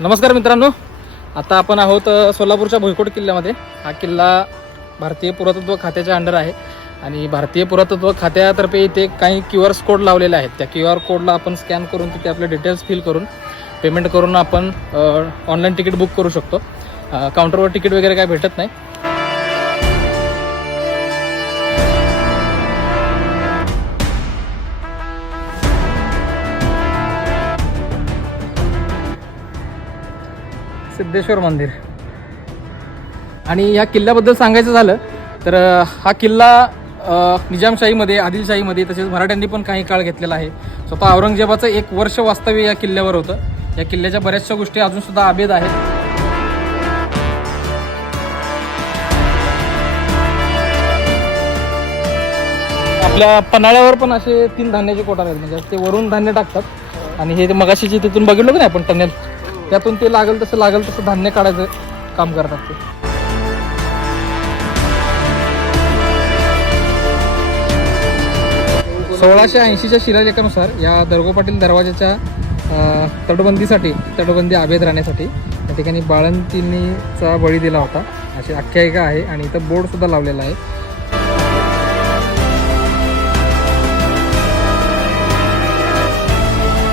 नमस्कार मित्रांनो, आता आपण आहोत सोलापूरच्या भुईकोट किल्ल्यामध्ये. हा किल्ला भारतीय पुरातत्व खात्याच्या अंडर आहे आणि भारतीय पुरातत्व खात्यातर्फे इथे काही QR कोड लावलेले आहेत. त्या QR कोडला आपण स्कॅन करून तिथे आपले डिटेल्स फिल करून पेमेंट करून आपण ऑनलाईन तिकीट बुक करू शकतो. काउंटरवर तिकीट वगैरे काय भेटत नाही. सिद्धेश्वर मंदिर. आणि या किल्ल्याबद्दल सांगायचं झालं तर हा किल्ला निजामशाहीमध्ये, आदिलशाहीमध्ये तसेच मराठ्यांनी पण काही काळ घेतलेला आहे. स्वतः औरंगजेबाचं 1 वर्ष वास्तव्य या किल्ल्यावर होतं. या किल्ल्याच्या बऱ्याचशा गोष्टी अजूनसुद्धा अभेद आहेत. आपल्या पन्हाळ्यावर पण असे 3 धान्याचे कोठार आहेत. म्हणजे ते वरून धान्य टाकतात आणि हे मगाशी जे तिथून बघितलं की नाही आपण टनेल, त्यातून ते लागल तसं धान्य काढायचं काम करतात ते. सोळाशे 80च्या शिलालेखानुसार या दरगो पाटील दरवाजाच्या तटबंदी अभेद राहण्यासाठी त्या ठिकाणी बाळंतीणीचा बळी दिला होता अशी आख्यायिका आहे. आणि इथं बोर्ड सुद्धा लावलेला आहे